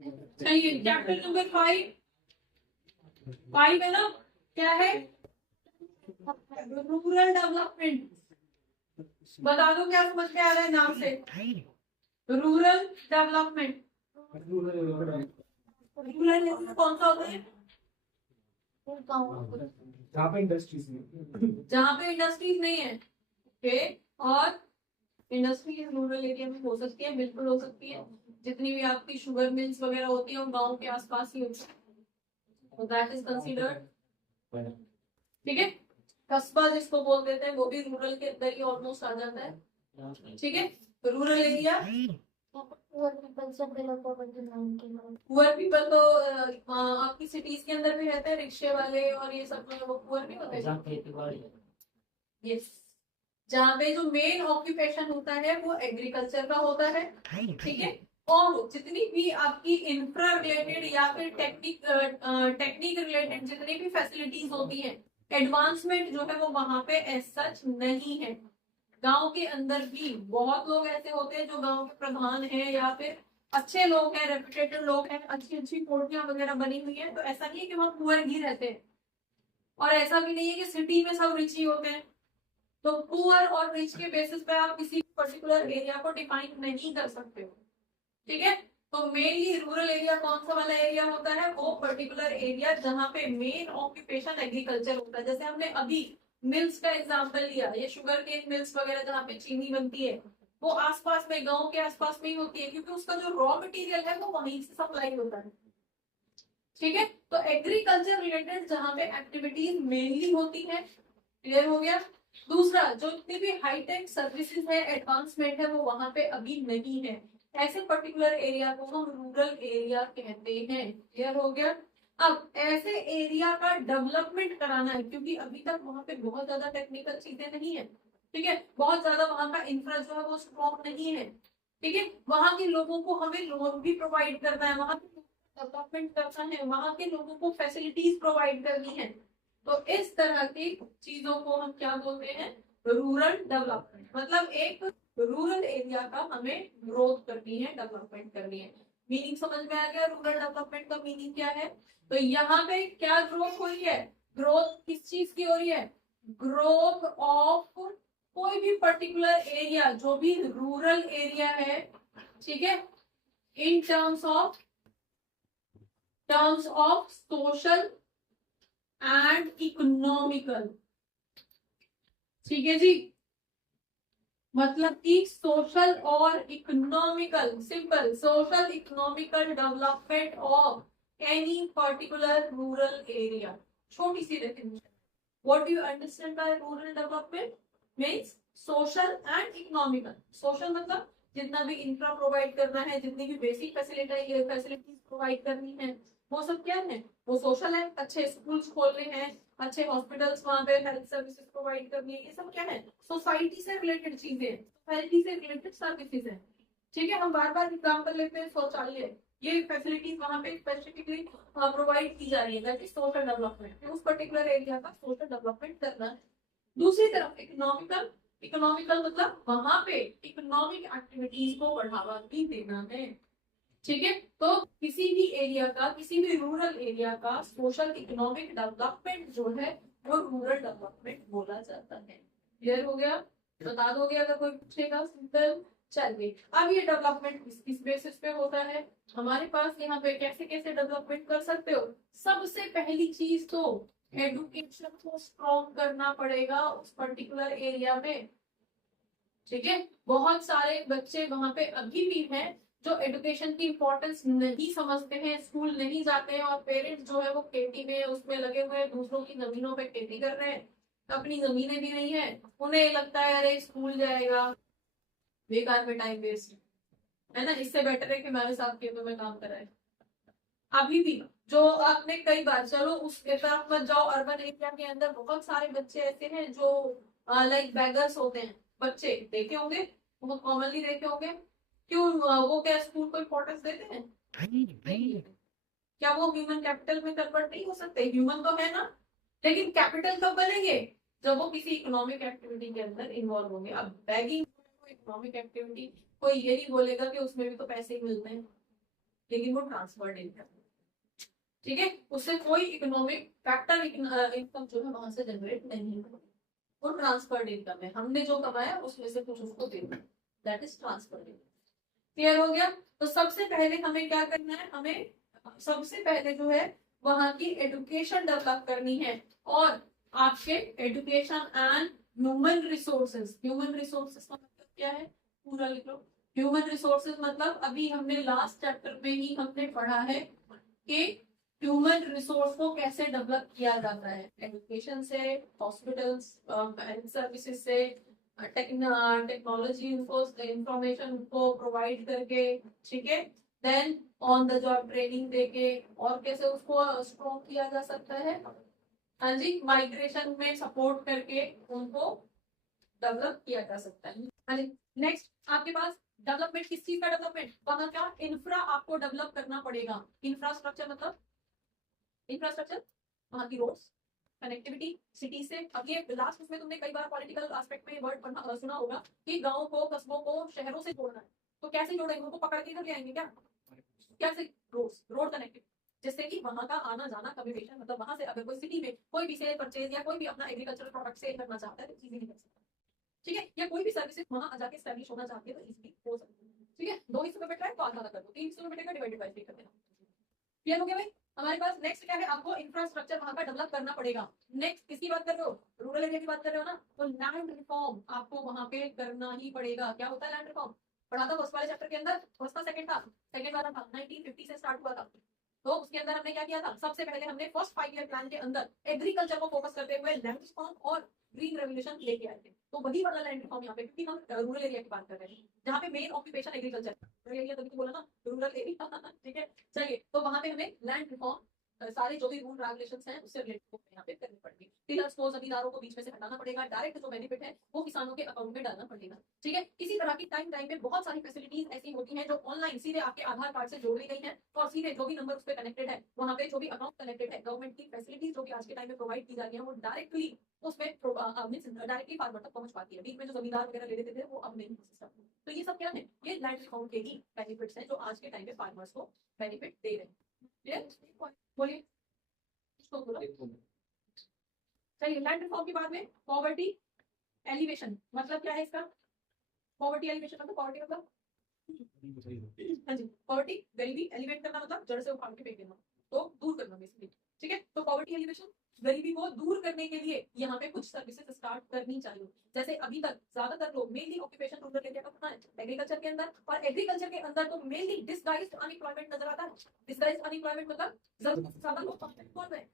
चलिए chapter number 5 है ना, क्या है? Rural development. बता दो क्या समझ में आ रहा है नाम से? Rural development. रूरल कौन सा होता है? जहाँ पे इंडस्ट्रीज नहीं, जहाँ पे इंडस्ट्रीज नहीं है। ओके। और इंडस्ट्रीज रूरल एरिया में हो सकती है, बिल्कुल हो सकती है। जितनी भी आपकी शुगर मिल्स वगैरह होती है वो गांव के आसपास ही होती है, दैट इज कंसीडर्ड। ठीक है। कस्बा जिसको बोल देते हैं वो भी रूरल के अंदर ही ऑलमोस्ट आ जाता है। ठीक है। Rural area. पुअर पीपल तो आपकी सिटीज के अंदर भी रहते हैं, रिक्शे वाले और ये सब जो है वो पुअर भी होते हैं। यस। जहाँ पे जो मेन ऑक्यूपेशन होता है वो एग्रीकल्चर का होता है। ठीक है। और जितनी भी आपकी इंफ्रा रिलेटेड या फिर टेक्निक रिलेटेड जितनी भी फैसिलिटीज होती हैं, एडवांसमेंट जो है वो वहां पे एज सच नहीं है। गांव के अंदर भी बहुत लोग ऐसे होते हैं जो गांव के प्रधान हैं या फिर अच्छे लोग हैं, रेपुटेटेड लोग हैं, अच्छी अच्छी कोठियां वगैरह बनी हुई है, तो ऐसा नहीं है कि वहाँ पुअर ही रहते हैं। और ऐसा भी नहीं है कि सिटी में सब रिच ही होते हैं। तो पुअर और रिच के बेसिस पे आप किसी पर्टिकुलर एरिया को डिफाइन नहीं कर सकते हो। ठीक है। तो मेनली रूरल एरिया कौन सा वाला एरिया होता है? वो पर्टिकुलर एरिया जहाँ पे मेन ऑक्यूपेशन एग्रीकल्चर होता है। जैसे हमने अभी मिल्स का एग्जांपल लिया, ये शुगर केन मिल्स वगैरह जहाँ पे चीनी बनती है, वो आसपास में, गांव के आसपास में ही होती है, क्योंकि उसका जो रॉ मटेरियल है वो वहीं से सप्लाई होता है। ठीक है। तो एग्रीकल्चर रिलेटेड जहाँ पे एक्टिविटीज मेनली होती है। क्लियर हो गया? दूसरा, जो इतनी भी हाईटेक सर्विसेज है, एडवांसमेंट है, वो वहां पे अभी नहीं है। ऐसे पर्टिकुलर एरिया को हम रूरल एरिया कहते हैं। क्लियर हो गया? अब ऐसे एरिया का डेवलपमेंट कराना है, क्योंकि अभी तक वहां पे बहुत ज्यादा टेक्निकल चीजें नहीं है। ठीक है। बहुत ज्यादा वहां का इंफ्रा जो है वो स्ट्रॉन्ग नहीं है। ठीक है। वहां के लोगों को हमें लोन भी प्रोवाइड करना है, वहां डेवलपमेंट करना है, वहां के लोगों को फैसिलिटीज प्रोवाइड करनी है। तो इस तरह की चीजों को हम क्या बोलते हैं? Rural development. मतलब एक रूरल एरिया का हमें ग्रोथ करनी है, डेवलपमेंट करनी है। मीनिंग समझ में आ गया? रूरल डेवलपमेंट का मीनिंग क्या है? तो यहाँ पे क्या ग्रोथ हो रही है? ग्रोथ किस चीज की हो रही है? ग्रोथ ऑफ कोई भी पर्टिकुलर एरिया जो भी रूरल एरिया है। ठीक है। In terms of social and economical. ठीक है जी। मतलब कि सोशल और economical, simple, social economical development of any particular rural area. छोटी सी definition. What do you understand by rural development? Means social and economical. Social मतलब जितना भी इंफ्रा प्रोवाइड करना है, जितनी भी बेसिक फैसिलिटीज प्रोवाइड करनी है, वो सब क्या है? वो सोशल है। अच्छे स्कूल्स खोलने हैं, अच्छे हॉस्पिटल्स, वहां पे हेल्थ सर्विसेज प्रोवाइड करनी है, ये सब क्या है? सोसाइटी से रिलेटेड चीजें, सोसाइटी से रिलेटेड सर्विसेज है। ठीक है। हम बार बार एग्जाम्पल लेते हैं शौचालय, ये फैसिलिटीज वहां पे स्पेसिफिकली प्रोवाइड की जा रही है, दैट इज सोशल डेवलपमेंट। उस पर्टिकुलर एरिया का सोशल डेवलपमेंट करना है। दूसरी तरफ इकोनॉमिकल। इकोनॉमिकल मतलब वहां पे इकोनॉमिक एक्टिविटीज को बढ़ावा भी देना है। ठीक है। तो किसी भी एरिया का, किसी भी रूरल एरिया का सोशल इकोनॉमिक डेवलपमेंट जो है वो रूरल डेवलपमेंट बोला जाता है। क्लियर हो गया? बता दोगे अगर कोई पूछेगा? सिंपल। चलिए, अब ये डेवलपमेंट किस बेसिस पे होता है? हमारे पास यहाँ पे कैसे कैसे डेवलपमेंट कर सकते हो? सबसे पहली चीज तो एडुकेशन को स्ट्रॉन्ग करना पड़ेगा उस पर्टिकुलर एरिया में। ठीक है। बहुत सारे बच्चे वहां पे अभी भी हैं जो एजुकेशन की इम्पोर्टेंस नहीं समझते हैं, स्कूल नहीं जाते हैं, और पेरेंट्स जो है वो खेती में उसमें लगे हुए हैं, दूसरों की जमीनों पे खेती कर रहे हैं, अपनी जमीनें भी नहीं है। उन्हें लगता है अरे स्कूल जाएगा, बेकार में टाइम वेस्ट है ना, इससे बेटर है कि मेरे साथ खेतों में काम कराए। अभी भी जो आपने कई बार, चलो उस तरफ मत जाओ, अर्बन एरिया के अंदर बहुत सारे बच्चे ऐसे हैं जो लाइक बैगर्स होते हैं, बच्चे देखे होंगे, बहुत कॉमनली देखे होंगे। क्यों वो क्या स्कूल को इम्पोर्टेंस देते हैं? नहीं। क्या वो ह्यूमन कैपिटल में कन्वर्ट नहीं हो सकते? ह्यूमन तो है ना, लेकिन कैपिटल कब बनेंगे? जब वो किसी इकोनॉमिक एक्टिविटी के अंदर इन्वॉल्व होंगे। अब बैगिंग इकोनॉमिक एक्टिविटी, कोई ये नहीं बोलेगा कि उसमें भी तो पैसे ही मिलते हैं। लेकिन वो ट्रांसफर्ड इनकम, ठीक है, उससे कोई इकोनॉमिक फैक्टर इनकम जो है वहां से जनरेट नहीं है, वो ट्रांसफर्ड इनकम है, हमने जो कमाया उसमें से कुछ उसको देना, that is transferred income. Clear हो गया? तो सबसे पहले हमें क्या करना है, हमें सबसे पहले जो है वहां की एजुकेशन डेवलप करनी है, और आपके एजुकेशन एंड ह्यूमन रिसोर्सेज का मतलब क्या है, पूरा लिख लो। ह्यूमन रिसोर्सेज मतलब अभी हमने लास्ट चैप्टर में ही हमने पढ़ा है कि ह्यूमन रिसोर्स को कैसे डेवलप किया जाता है, एजुकेशन से, हॉस्पिटल्स, हेल्थ सर्विसेज से, टेक्नोलॉजी इंफॉर्मेशन को प्रोवाइड करके, ठीक है, then on the job training देके, और कैसे उसको स्ट्रॉन्ग किया जा सकता है, हाँ जी, माइग्रेशन में सपोर्ट करके उनको डेवलप किया जा सकता है। हाँ जी, नेक्स्ट आपके पास डेवलपमेंट, किस चीज का डेवलपमेंट, वहां का इंफ्रा आपको डेवलप करना पड़ेगा। इंफ्रास्ट्रक्चर मतलब इंफ्रास्ट्रक्चर, वहां की रोड्स, कनेक्टिविटी सिटी से। अब ये लास्ट उसमें तुमने कई बार पॉलिटिकल एस्पेक्ट में वर्ड सुना होगा कि गाँव को, कस्बों को शहरों से जोड़ना है, तो कैसे जोड़ेंगे, उनको पकड़ के घर ले आएंगे क्या, कैसे, रोड्स, रोड कनेक्टिविटी, जिससे कि वहां का आना जाना कम्युनिकेशन, मतलब वहां से अगर कोई सिटी में कोई भी सेल परचेज या कोई भी अपना एग्रीकल्चरल प्रोडक्ट सेल करना चाहता है तो इजीली कर सकता है, ठीक है, या कोई भी सर्विसेज वहां जाके स्टैब्लिश होना चाहती है तो इजीली हो सकती है, ठीक है। 2 हिस्सों में बैठा है तो आधा कर दो, 3 हिस्सों में बैठेगा डिवाइडेड बाय 3 कर देना। क्लियर हो गया भाई? हमारे पास नेक्स्ट क्या है, आपको इंफ्रास्ट्रक्चर वहां का डेवलप करना पड़ेगा। नेक्स्ट किसकी बात कर रहे हो, रूरल एरिया की बात कर रहे हो ना, तो लैंड रिफॉर्म आपको वहां पे करना ही पड़ेगा। क्या होता है लैंड रिफॉर्म, पढ़ा था फर्स्ट वाले चैप्टर के अंदर, फर्स्ट था सेकंड था, सेकंड वाला था 1950 से स्टार्ट हुआ था। तो उसके अंदर हमने क्या किया था, सबसे पहले हमने फर्स्ट 5 ईयर प्लान के अंदर एग्रीकल्चर को फोकस करते हुए लैंड रिफॉर्म और ग्रीन रेवोल्यूशन लेके आए थे। तो वही वाला लैंड रिफॉर्म यहाँ पे, क्योंकि हम रूरल एरिया की बात कर रहे हैं जहाँ पे main occupation agriculture, rural area तभी तो बोला ना, रूरल एरिया ठीक है। चलिए, तो वहां पे हमें लैंड रिफॉर्म, सारे जो भी रूल रेगुलेशंस हैं उससे रिलेटेड यहाँ पे करनी पड़ेगी। टिलर्स को, जमींदारों को बीच में से हटाना पड़ेगा, डायरेक्ट जो बेनिफिट है वो किसानों के अकाउंट में डालना पड़ेगा, ठीक है। इसी तरह की टाइम टाइम पे बहुत सारी फैसिलिटीज ऐसी होती हैं जो ऑनलाइन सीधे आपके आधार कार्ड से जोड़ दी गई है, और सीधे जो भी नंबर उस पर कनेक्टेड है, वहाँ पे जो भी अकाउंट कनेक्टेड है, गवर्नमेंट की फैसिलिटीज जो भी आज के टाइम में प्रोवाइड की जा रही है वो डायरेक्टली उसमें डायरेक्टली फार्मर तक पहुंच पाती है। बीच में जो जमींदार वगैरह ले लेते थे वो अब नहीं हो सकता। तो ये सब क्या है, ये लैंड रिफॉर्म के ही बेनिफिट्स हैं जो आज के टाइम में फार्मर्स को बेनिफिट दे रहे हैं। बोलिए, चलिए, लैंड रिफॉर्म के बाद में पॉवर्टी एलिवेशन मतलब क्या है इसका, पॉवर्टी एलिवेशन मतलब, पॉवर्टी मतलब, हाँ जी, पॉवर्टी गरीबी, एलिवेट करना मतलब जड़ से उखाड़ के फेंक देना, तो दूर करना बेसिकली, ठीक है। तो पॉवर्टी एलिवेशन, गरीबी को दूर करने के लिए यहाँ पे कुछ सर्विसेज स्टार्ट करनी चाहिए। जैसे अभी तक ज्यादातर लोग मेनली ऑक्यूपेशन रूरल एरिया का होता है एग्रीकल्चर के अंदर, और एग्रीकल्चर के अंदर तो मेनली डिसगाइज्ड अनएम्प्लॉयमेंट नजर आता है। डिसगाइज्ड अनएम्प्लॉयमेंट मतलब ज्यादा लोग कौन है,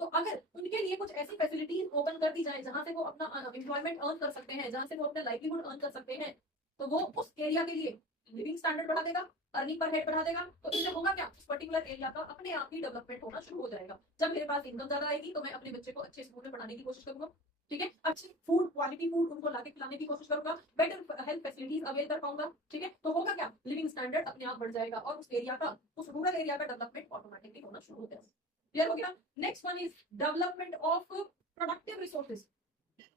तो अगर उनके लिए कुछ ऐसी फैसिलिटीज ओपन कर दी जाए जहां से वो अपना एम्प्लॉयमेंट अर्न कर सकते हैं, जहां से वो अपना लाइवलीहुड अर्न कर सकते हैं, तो वो उस एरिया के लिए लिविंग स्टैंडर्ड बढ़ा देगा, अर्निंग पर हेड बढ़ा देगा। तो इससे होगा क्या, उस पर्टिकुलर एरिया का अपने आप ही डेवलपमेंट होना शुरू हो जाएगा। जब मेरे पास इनकम ज्यादा आएगी तो मैं अपने बच्चे को अच्छे स्कूल में पढ़ाने की कोशिश करूंगा, ठीक है, अच्छी फूड, क्वालिटी फूड उनको लाके खिलाने की कोशिश करूंगा, बेटर हेल्थ फैसिलिटीज अवेल कर पाऊंगा, ठीक है। तो होगा क्या, लिविंग स्टैंडर्ड अपने आप बढ़ जाएगा और उस एरिया का, उस रूरल एरिया का डेवलपमेंट ऑटोमेटिकली होना शुरू हो जाएगा। क्लियर हो गया? Next one is development of productive resources.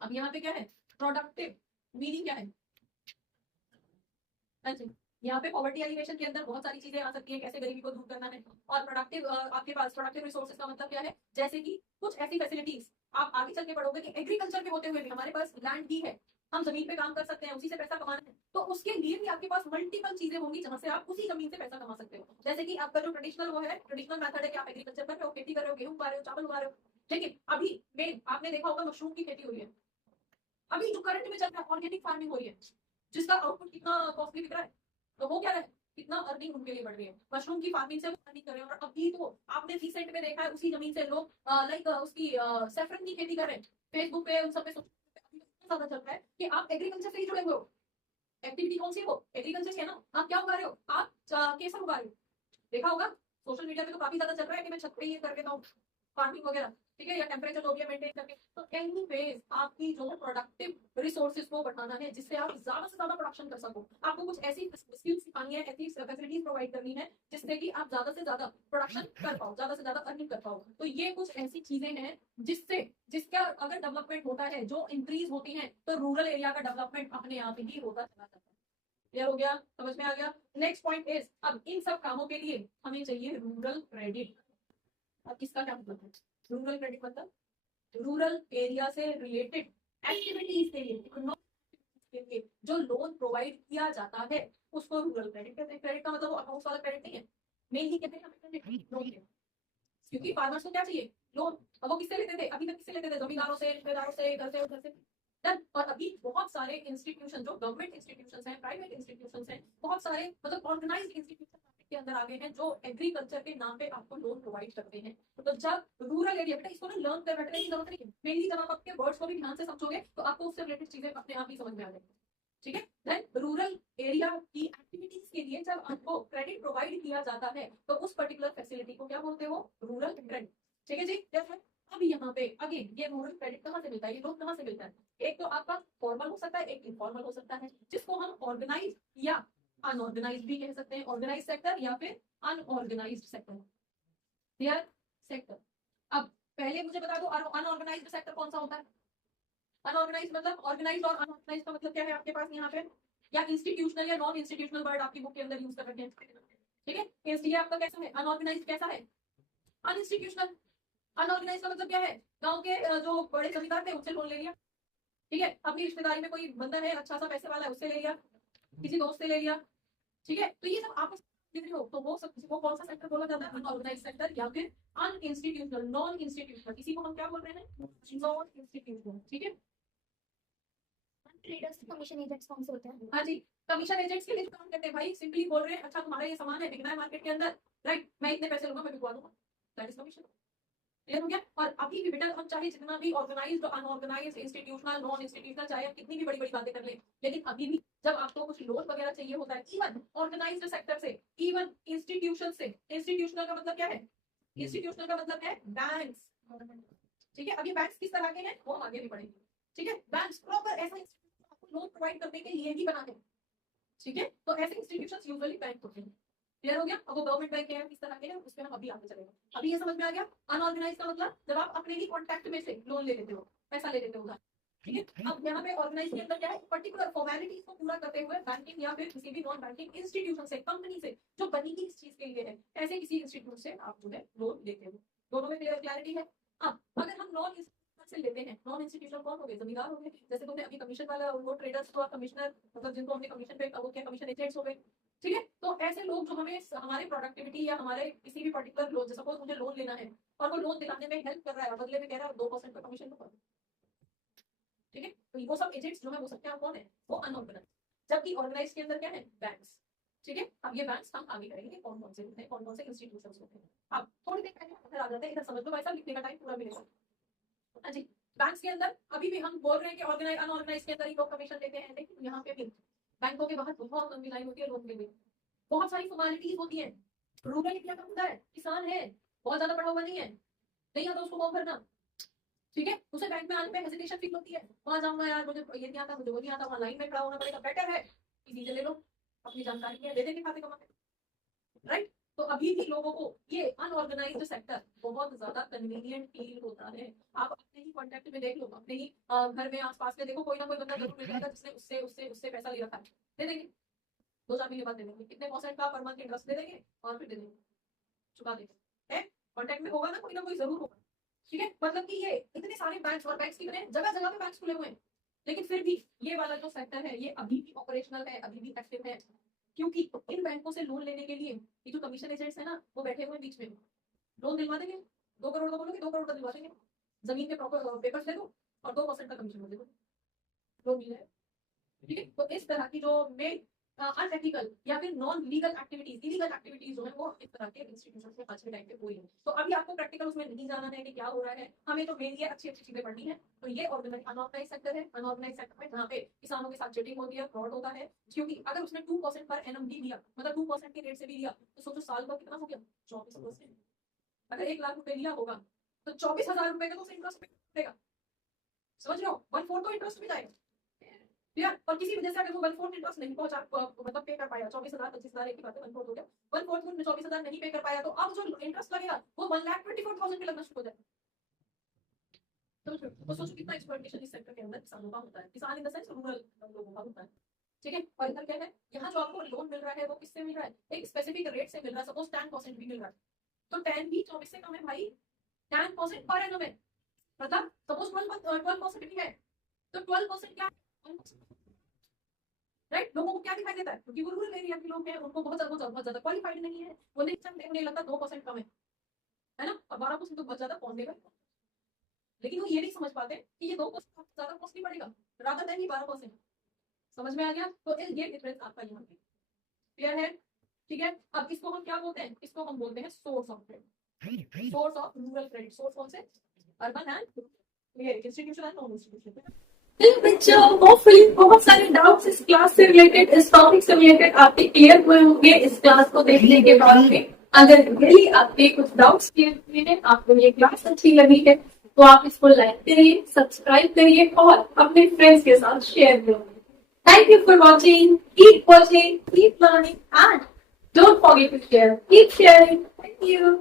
अब यहाँ पे क्या है, प्रोडक्टिव मीनिंग क्या है, अच्छा, यहाँ पे पॉवर्टी एलिवेशन के अंदर बहुत सारी चीजें आ सकती है, कैसे गरीबी को दूर करना है। और प्रोडक्टिव, आपके पास प्रोडक्टिव रिसोर्सेज का मतलब क्या है, जैसे कि कुछ ऐसी फैसिलिटीज आप आगे चल के पढ़ोगे कि एग्रीकल्चर के होते हुए भी हमारे पास लैंड भी है, हम जमीन पे काम कर सकते हैं, उसी से पैसा कमाना है, तो उसके लिए भी आपके पास मल्टीपल चीजें होंगी जहां से आप उसी जमीन से पैसा कमा सकते हो। जैसे कि आपका जो ट्रेडिशनल वो है, ट्रेडिशनल मेथड है कि आप एग्रीकल्चर कर रहे हो, खेती कर रहे हो, गेहूं उगा रहे हो, चावल उगा रहे हो, लेकिन अभी मेन आपने देखा होगा मशरूम की खेती हुई है, अभी जो करंट में चल रहा है ऑर्गेनिक फार्मिंग हो रही है, जिसका आउटपुट कितना कॉस्टली दिख रहा है, तो वो क्या है, कितना अर्निंग उनके लिए बढ़ रही है, मशरूम की फार्मिंग से वो अर्निंग कर रहे हैं। और अभी तो आपने रिसेंट में देखा है उसी जमीन से लोग लाइक उसकी सेफरन की खेती कर रहे हैं, फेसबुक पे उन सब पे ज्यादा चल रहा है कि आप एग्रीकल्चर से ही जुड़े हुए हो। एक्टिविटी कौन सी है वो, एग्रीकल्चर से है ना। आप क्या उगा रहे हो, आप केसर उगा रहे हो, देखा होगा सोशल मीडिया पे तो काफी ज्यादा चल रहा है कि मैं छत पे ये कर देता हूँ फार्मिंग वगैरह, ठीक है, या टेम्परेचर जो भी मेंटेन करके। तो एनीवेज आपकी जो प्रोडक्टिव रिसोर्सेज को बढ़ाना है जिससे आप ज्यादा से ज्यादा प्रोडक्शन कर सको, आपको कुछ ऐसी स्किल्स सिखानी है, ऐसी फैसिलिटीज प्रोवाइड करनी है जिससे कि आप ज्यादा से ज्यादा प्रोडक्शन कर पाओ, ज्यादा से ज्यादा अर्निंग कर पाओ। तो ये कुछ ऐसी चीजें हैं जिससे, जिसका अगर डेवलपमेंट होता है, जो इंक्रीज होती है, तो रूरल एरिया का डेवलपमेंट अपने आप ही होता चला जाता है। क्लियर हो गया, समझ में आ गया। नेक्स्ट पॉइंट इज, अब इन सब कामों के लिए हमें चाहिए रूरल क्रेडिट। अब इसका क्या मतलब है? रूरल क्रेडिट मतलब रूरल एरिया से रिलेटेड एक्टिविटीज के लिए, इकोनॉमिक के लिए जो लोन प्रोवाइड किया जाता है उसको रूरल क्रेडिट कहते हैं। क्रेडिट का मतलब अकाउंट वाला क्रेडिट नहीं है, मेनली कहते हैं हमें क्रेडिट लोन। क्योंकि फार्मर्स को क्या चाहिए? लोन। अब वो किससे लेते थे? अभी तक किससे लेते थे? जमींदारों से, रिश्तेदारों से, इधर से उधर से। डन। और अभी बहुत सारे इंस्टीट्यूशन जो गवर्नमेंट इंस्टीट्यूशंस हैं, प्राइवेट इंस्टीट्यूशंस हैं, बहुत सारे मतलब ऑर्गेनाइज्ड इंस्टीट्यूशन के अंदर आ गए हैं जो एग्रीकल्चर के नाम पे आपको लोन प्रोवाइड करते हैं। तो जब रूरल एरिया, बेटा इसको ना लर्न कर बैठने की जरूरत नहीं है, मेनली जब आप आपके वर्ड्स को भी ध्यान से समझोगे तो आपको उससे रिलेटेड चीजें अपने आप ही समझ में आ जाएगी। ठीक है। देन रूरल एरिया की एक्टिविटीज के लिए जब आपको क्रेडिट प्रोवाइड किया जाता है तो उस पर्टिकुलर फैसिलिटी को क्या बोलते हो? Rural credit. ठीक है जी। अब यहाँ पे अगेन ये रूरल क्रेडिट कहाँ से मिलता है? ये लोन कहाँ से मिलता है? एक तो आपका फॉर्मल हो सकता है, एक इनफॉर्मल हो सकता है, जिसको हम ऑर्गेनाइज या अनऑर्गेनाइज भी कह सकते हैं। ऑर्गेनाइज सेक्टर या फिर अनऑर्गेनाइज सेक्टर। क्लियर? सेक्टर। अब पहले मुझे बता दो अनऑर्गेनाइज्ड सेक्टर कौन सा होता है? अनऑर्गेनाइज मतलब ऑर्गेनाइज और अनऑर्गेनाइज का मतलब क्या है आपके पास यहाँ पे? या इंस्टीट्यूशनल या नॉन इंस्टीट्यूशनल वर्ड आपकी बुक के अंदर यूज कर रखे हैं। ठीक है। इसलिए आपका कैसा है? अनऑर्गेनाइज कैसा है? अनइंस्टीट्यूशनल। अनऑर्गेनाइज का मतलब क्या है? गांव के जो बड़े जमींदार थे उनसे लोन ले लिया। ठीक है। अपनी रिश्तेदारी में कोई बंदा है अच्छा सा पैसे वाला है, उससे ले लिया, किसी दोस्त से ले लिया। ठीक है। तो ये सब आपस में हो तो वो कौन सा सेक्टर बोला जाता है? अनऑर्गेनाइज सेक्टर या फिर अनइंस्टीट्यूशनल, नॉन इंस्टीट्यूशनल। इसी को हम क्या बोल रहे हैं? Non institutional. ठीक है। ट्रेडर्स कमीशन एजेंट्स कौन से होते हैं? हाँ जी, कमीशन एजेंट्स के लिए जो काम करते हैं भाई, सिंपली बोल रहे हैं अच्छा तुम्हारा ये सामान है, बिकना है मार्केट के अंदर, राइट, मैं इतने पैसे लूंगा, मैं बिकवा दूंगा, दैट इज कमीशन। क्लियर हो गया। और अभी भी बेटा हम चाहे जितना भी organised unorganised institutional non institutional चाहे हम कितनी भी बड़ी बड़ी बातें कर ले, लेकिन अभी भी जब आपको कुछ लोन वगैरह चाहिए होता है इवन ऑर्गेनाइज्ड सेक्टर से, इवन इंस्टीट्यूशन से, इंस्टीट्यूशनल का मतलब क्या है? इंस्टीट्यूशनल का मतलब है बैंक्स। ठीक है। अभी बैंक्स किस तरह के हैं वो हम आगे भी पढ़ेंगे। ठीक है। बैंक्स प्रॉपर ऐसा इंस्टीट्यूशन आपको लोन प्रोवाइड करने के लिए ही बना है। ठीक है। तो ऐसे इंस्टीट्यूशंस यूजुअली बैंक होते हैं। क्लियर हो गया। अब वो गवर्नमेंट बैंक है किस तरह के हैं उसमें हम अभी आगे चलेंगे। अभी ये समझ में आ गया? अनऑर्गेनाइज का मतलब जब आप अपने ही कॉन्टैक्ट में से लोन ले लेते हो, पैसा ले लेते हो। ठीक है। अब यहाँ पे ऑर्गेनाइज के अंदर क्या है? पर्टिकुलर फॉर्मेलिटीज को पूरा करते हुए बैंकिंग या फिर किसी भी नॉन बैंकिंग इंस्टीट्यूशन से, कंपनी से जो बनी ही इस चीज के लिए है, ऐसे किसी इंस्टीट्यूट से आप जो है लोन लेते हो। दोनों में क्लियरिटी है। अब अगर हम नॉन से लेते हैं, नॉन इंस्टीट्यूशनल कौन हो गए? जमींदार हो गए। जैसे तुमने अभी कमीशन वाला वो ट्रेडर्स को कमिश्नर मतलब जिनको हमने कमीशन पे वो क्या कमीशन एजेंट्स हो गए। ठीक है। तो ऐसे लोग जो हमें हमारे प्रोडक्टिविटी या हमारे किसी भी पर्टिकुलर लोन, सपोज मुझे लोन लेना है और वो लोन दिलाने में हेल्प कर रहा है और बदले में कह रहा है 2% का कमीशन दूंगा। ठीक है। तो वो सब एजेंट्स जो है वो सब क्या कौन है? वो अनऑर्गेनाइज। जबकि ऑर्गेनाइज के अंदर क्या है? बैंक्स। ठीक है। अब ये बैंक्स हम आगे करेंगे कौन कौन से होते हैं, कौन कौन से इंस्टीट्यूशंस होते हैं। अब थोड़ी देर पहले इधर आ जाते हैं, इधर समझ लो, ऐसा लिखने का टाइम पूरा मिलेगा। हाँ जी। बैंक्स के अंदर अभी भी हम बोल रहे हैं कि ऑर्गेनाइज अनऑर्गेनाइज के अंदर ही लोग कमीशन लेते हैं, लेकिन यहाँ पे भी बैंकों के बाहर बहुत लंबी लाइन होती है लोन के लिए, बहुत सारी फॉर्मेलिटीज होती है। रूरल एरिया का बंदा है, किसान है, बहुत ज्यादा पढ़ा हुआ नहीं है, नहीं आता उसको फॉर्म भरना। ठीक है। उसे बैंक में आने पे हेजिटेशन फील होती है, वहां जाऊंगा यार, मुझे ये नहीं आता, मुझे वो नहीं आता, वहां लाइन में खड़ा होना पड़ेगा। बेटर है इसी से ले लो, अपनी जानकारी है, दे देंगे खाते कमा के। राइट। तो अभी भी लोगों को ये अनऑर्गेनाइज्ड सेक्टर बहुत ज्यादा कन्वीनियंट फील होता है। आप अपने ही कॉन्टेक्ट में देख लो, अपने ही घर में आसपास में देखो, कोई ना कोई बंदा जरूर मिल जाएगा जिसने उससे उससे उससे पैसा ले रखा है, दे देंगे, 2-4 महीने बाद दे देंगे, कितने % का पर मंथ इंटरेस्ट दे देंगे और फिर दे देंगे, चुका देंगे। है कॉन्टेक्ट में होगा ना कोई जरूर होगा। ठीक है। मतलब कि ये इतने सारे बैंक्स और बैंक्स की जगह जगह पे बैंक्स खुले हुए हैं, लेकिन फिर भी ये वाला जो सेक्टर है ये अभी भी ऑपरेशनल है, अभी भी एक्टिव है। क्योंकि इन बैंकों से लोन लेने के लिए ये जो कमीशन एजेंट्स है ना वो बैठे हुए बीच में, लोन दिलवा देंगे, 2 करोड़ का बोलोगे 2 करोड़ का दिलवा देंगे, जमीन के प्रॉपर पेपर्स दे दो और 2% का कमीशन दे दो, लोन मिल जाएगा। ठीक है। तो इस तरह की जो मेन अनएथिकल या फिर non legal activities, illegal activities जो है वो इस तरह के इंस्टीट्यूशन में आज के टाइम पे हुई है। तो अभी आपको प्रैक्टिकल उसमें नहीं जाना है कि क्या हो रहा है, हमें तो मेन ये अच्छी अच्छी चीजें पढ़नी है। तो ये ऑर्गेनाइज अनऑर्गेनाइज सेक्टर है। अनऑर्गेनाइज सेक्टर में जहाँ पे किसानों के साथ चीटिंग होती है, फ्रॉड होता है, क्योंकि अगर उसने 2% पर एनम भी दिया, मतलब 2% के रेट से भी दिया, तो सोचो साल का कितना हो गया? 24%। अगर 1 लाख रुपए लिया होगा तो 24,000 रुपए का तो इंटरेस्ट मिलेगा। समझ रहे हो? 1/4 तो इंटरेस्ट में जाएगा। यार और किसी वजह से अगर वो 1/4 इंटरेस्ट नहीं पहुंचा, मतलब पे कर पाया, 24,000 25,000 एक ही बात है, 1/4 हो गया, 1/4 को 24,000 नहीं पे कर पाया, तो अब जो इंटरेस्ट लगेगा वो 1,24,000 पे लगना शुरू हो जाएगा। तो सोचो कितना एक्सप्लॉइटेशन इस सेक्टर के अंदर किसानों का होता है, किसान इन द सेंस रूरल लोगों का होता है। ठीक है। और इधर क्या है, यहाँ जो आपको लोन मिल रहा है वो किससे मिल रहा है, एक स्पेसिफिक रेट से मिल रहा है, सपोज 10% भी मिल रहा है, तो 10 भी 24 से कम है भाई, 10% पर एनम है, मतलब सपोज 12% भी है, तो 12% क्या है, राइट। लोगों को क्या दिखाई देता है, क्योंकि वो रूरल एरिया के लोग हैं, उनको बहुत ज्यादा क्वालिफाइड नहीं है, वो नहीं समझते, उन्हें लगता 2% कम है ना, और 12% तो बहुत ज्यादा कौन देगा, लेकिन वो ये नहीं समझ पाते कि ये 2% ज्यादा कॉस्टली पड़ेगा रादर देन ये 12%। समझ में आ गया, तो ये डिफरेंस आपका यहाँ पे क्लियर है, ठीक है। अब इसको हम क्या बोलते हैं, इसको हम बोलते हैं source of credit, source of rural credit, source कौन से, अर्बन एंड ये इंस्टीट्यूशन एंड नॉन इंस्टीट्यूशन। बच्चों होपफुली बहुत सारे डाउट्स इस क्लास से रिलेटेड, इस टॉपिक से रिलेटेड आपके क्लियर हुए होंगे इस क्लास को देखने के बाद में। अगर रियली आपके कुछ डाउट्स क्लियर हुए हैं, आपको ये क्लास अच्छी लगी है, तो आप इसको लाइक करिए, सब्सक्राइब करिए और अपने फ्रेंड्स के साथ शेयर करिए। Thank you for watching. Keep watching, keep learning, and don't forget to share. Keep sharing. Thank you.